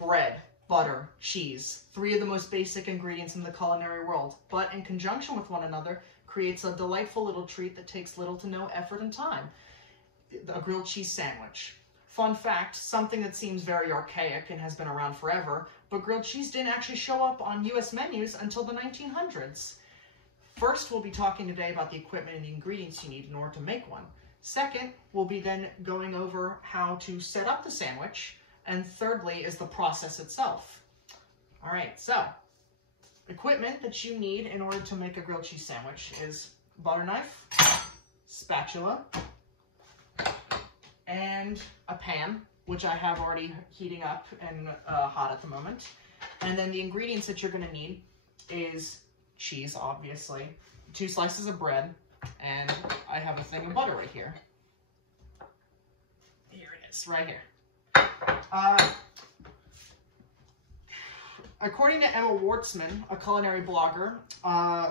bread, butter, cheese, 3 of the most basic ingredients in the culinary world, but in conjunction with one another, creates a delightful little treat that takes little to no effort and time. A grilled cheese sandwich. Fun fact, something that seems very archaic and has been around forever, but grilled cheese didn't actually show up on US menus until the 1900s. First, we'll be talking today about the equipment and the ingredients you need in order to make one. Second, we'll be then going over how to set up the sandwich. And thirdly is the process itself. All right, so equipment that you need in order to make a grilled cheese sandwich is butter knife, spatula, and a pan, which I have already heating up and hot at the moment. And then the ingredients that you're gonna need is cheese, obviously, 2 slices of bread, and I have a thing of butter right here. Here it is, right here. According to Emma Wartzman, a culinary blogger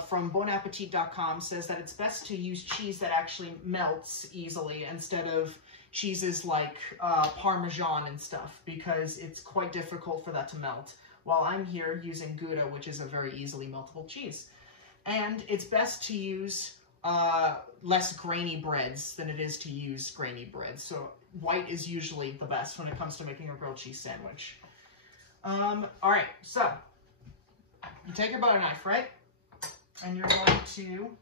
from bonappetit.com, says that it's best to use cheese that actually melts easily instead of cheeses like Parmesan and stuff, because it's quite difficult for that to melt, while I'm here using Gouda, which is a very easily meltable cheese. And it's best to use less grainy breads than it is to use grainy breads. So white is usually the best when it comes to making a grilled cheese sandwich. All right, so you take your butter knife, right? And you're going to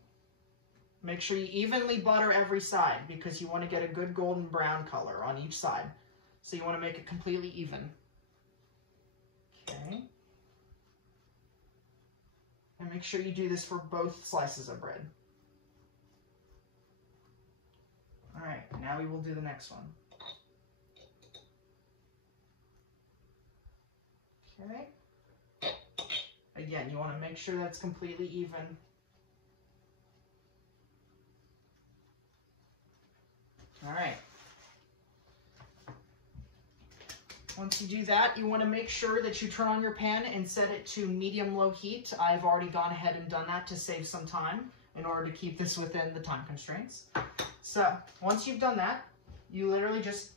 make sure you evenly butter every side because you want to get a good golden brown color on each side. So you want to make it completely even. Okay. And make sure you do this for both slices of bread. All right, now we will do the next one. Okay. Again, you want to make sure that's completely even. All right. Once you do that, you want to make sure that you turn on your pan and set it to medium-low heat. I've already gone ahead and done that to save some time in order to keep this within the time constraints. So, once you've done that, you literally just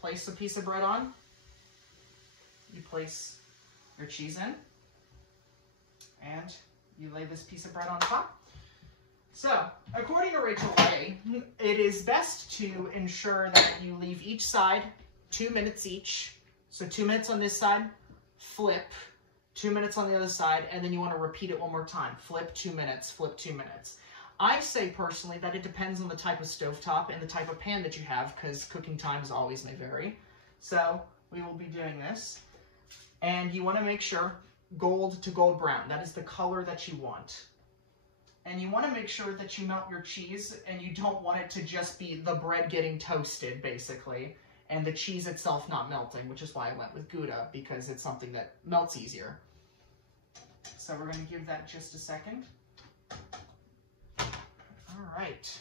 place a piece of bread on. You place your cheese in, and you lay this piece of bread on top. So, according to Rachel Ray, it is best to ensure that you leave each side 2 minutes each. So 2 minutes on this side, flip, 2 minutes on the other side, and then you want to repeat it one more time. Flip 2 minutes, flip 2 minutes. I say personally that it depends on the type of stovetop and the type of pan that you have, because cooking times always may vary. So we will be doing this. And you want to make sure gold to gold brown. That is the color that you want. And you want to make sure that you melt your cheese, and you don't want it to just be the bread getting toasted, basically, and the cheese itself not melting, which is why I went with Gouda, because it's something that melts easier. So we're going to give that just a second. All right.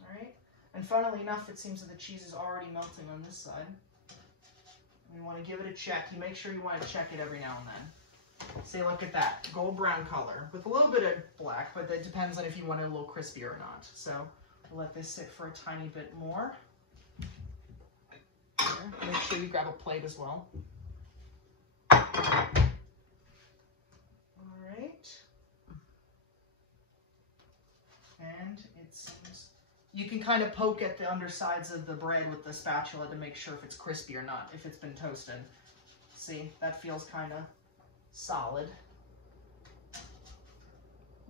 All right. And funnily enough, it seems that the cheese is already melting on this side. We want to give it a check. You make sure you want to check it every now and then. Say, look at that, gold brown color with a little bit of black, but that depends on if you want it a little crispy or not. So we'll let this sit for a tiny bit more. Here, make sure you grab a plate as well. All right. And it seems you can kind of poke at the undersides of the bread with the spatula to make sure if it's crispy or not, if it's been toasted. See, that feels kind of solid.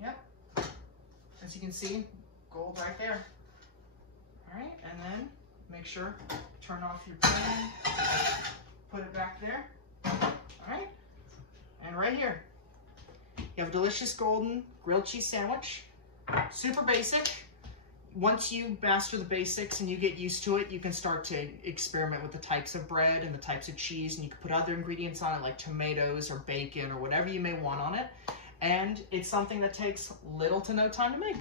Yep. As you can see, gold right there. All right, and then make sure, turn off your pan, put it back there. All right, and right here, you have a delicious golden grilled cheese sandwich. Super basic. Once you master the basics and you get used to it, you can start to experiment with the types of bread and the types of cheese, and you can put other ingredients on it like tomatoes or bacon or whatever you may want on it. And it's something that takes little to no time to make.